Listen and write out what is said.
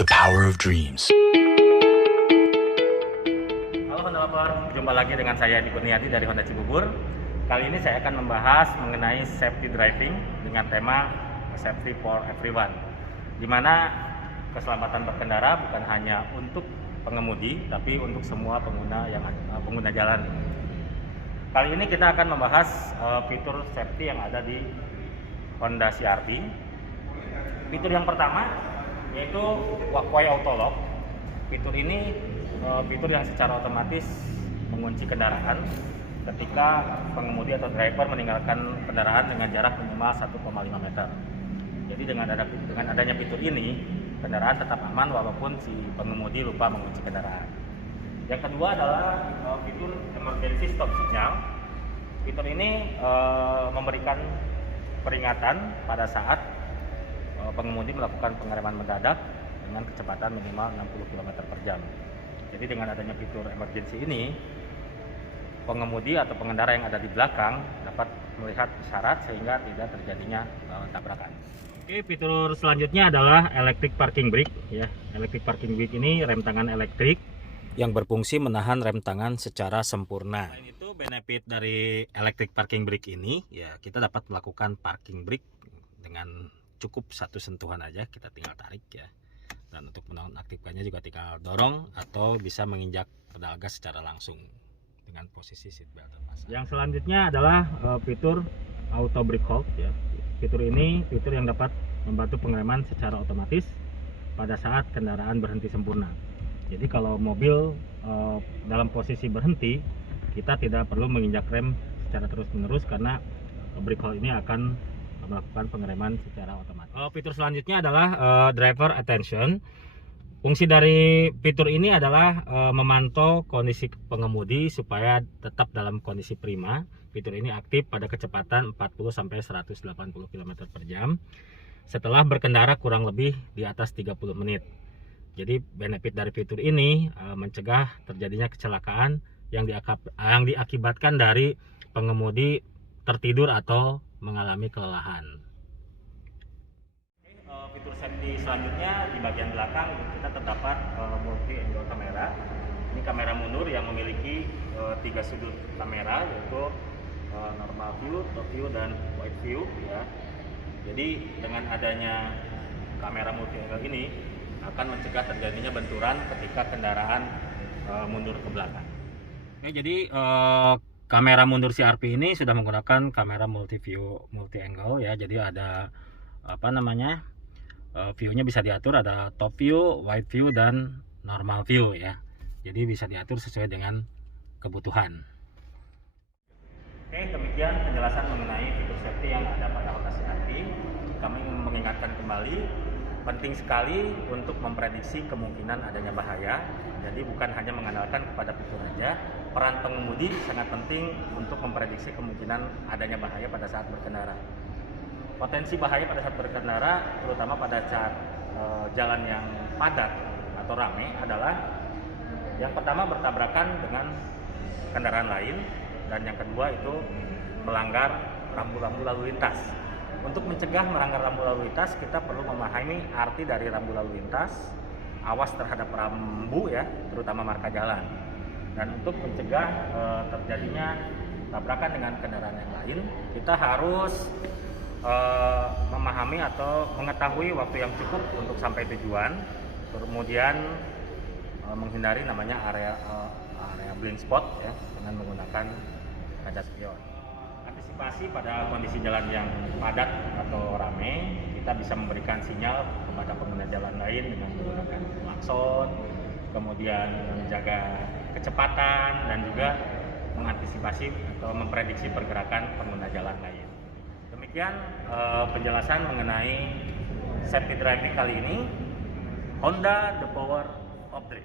The power of dreams. Halo Honda Lover, jumpa lagi dengan saya Edi Kurniadi dari Honda Cibubur. Kali ini saya akan membahas mengenai safety driving dengan tema safety for everyone, di mana keselamatan berkendara bukan hanya untuk pengemudi, tapi untuk semua pengguna jalan. Kali ini kita akan membahas fitur safety yang ada di Honda CR-V. Fitur yang pertama yaitu Walkway Auto Lock. Fitur ini fitur yang secara otomatis mengunci kendaraan ketika pengemudi atau driver meninggalkan kendaraan dengan jarak minimal 1,5 meter. Jadi dengan adanya fitur ini, kendaraan tetap aman walaupun si pengemudi lupa mengunci kendaraan. Yang kedua adalah fitur emergency stop signal. Fitur ini memberikan peringatan pada saat pengemudi melakukan pengereman mendadak dengan kecepatan minimal 60 km per jam. Jadi dengan adanya fitur emergency ini, pengemudi atau pengendara yang ada di belakang dapat melihat isyarat sehingga tidak terjadinya tabrakan. Oke, fitur selanjutnya adalah electric parking brake ya. Electric parking brake ini rem tangan elektrik yang berfungsi menahan rem tangan secara sempurna. Selain itu, benefit dari electric parking brake ini ya, kita dapat melakukan parking brake dengan cukup satu sentuhan aja, kita tinggal tarik ya. Dan untuk menonaktifkannya juga tinggal dorong atau bisa menginjak pedal gas secara langsung dengan posisi seatbelt terpasang. Yang selanjutnya adalah fitur auto brake hold ya. Fitur ini fitur yang dapat membantu pengereman secara otomatis pada saat kendaraan berhenti sempurna. Jadi kalau mobil dalam posisi berhenti, kita tidak perlu menginjak rem secara terus-menerus karena brake hold ini akan melakukan pengereman secara otomatis. Fitur selanjutnya adalah driver attention. Fungsi dari fitur ini adalah memantau kondisi pengemudi supaya tetap dalam kondisi prima. Fitur ini aktif pada kecepatan 40-180 km per jam setelah berkendara kurang lebih di atas 30 menit. Jadi benefit dari fitur ini mencegah terjadinya kecelakaan yang diakibatkan dari pengemudi tertidur atau mengalami kelelahan. Fitur safety selanjutnya di bagian belakang kita terdapat multi angle kamera. Ini kamera mundur yang memiliki 3 sudut kamera, yaitu normal view, top view, dan wide view ya. Jadi dengan adanya kamera multi angle ini akan mencegah terjadinya benturan ketika kendaraan mundur ke belakang. Oke, jadi kamera mundur CR-V ini sudah menggunakan kamera multi view, multi angle ya. Jadi ada view-nya bisa diatur, ada top view, wide view, dan normal view ya. Jadi bisa diatur sesuai dengan kebutuhan. Oke, demikian penjelasan mengenai fitur safety yang ada pada Honda CR-V. Kami ingin mengingatkan kembali, penting sekali untuk memprediksi kemungkinan adanya bahaya. Jadi bukan hanya mengandalkan kepada fitur saja, peran pengemudi sangat penting untuk memprediksi kemungkinan adanya bahaya pada saat berkendara. Potensi bahaya pada saat berkendara, terutama pada saat jalan yang padat atau ramai, adalah yang pertama bertabrakan dengan kendaraan lain, dan yang kedua itu melanggar rambu-rambu lalu lintas. Untuk mencegah melanggar rambu lalu lintas, kita perlu memahami arti dari rambu lalu lintas, awas terhadap rambu ya, terutama marka jalan. Dan untuk mencegah terjadinya tabrakan dengan kendaraan yang lain, kita harus memahami atau mengetahui waktu yang cukup untuk sampai tujuan, kemudian menghindari namanya area blind spot ya, dengan menggunakan kaca spion. Antisipasi pada kondisi jalan yang padat atau ramai, kita bisa memberikan sinyal kepada pengguna jalan lain dengan menggunakan klakson, kemudian menjaga kecepatan, dan juga mengantisipasi atau memprediksi pergerakan pengguna jalan lain. Demikian penjelasan mengenai safety driving kali ini. Honda, the power of dream.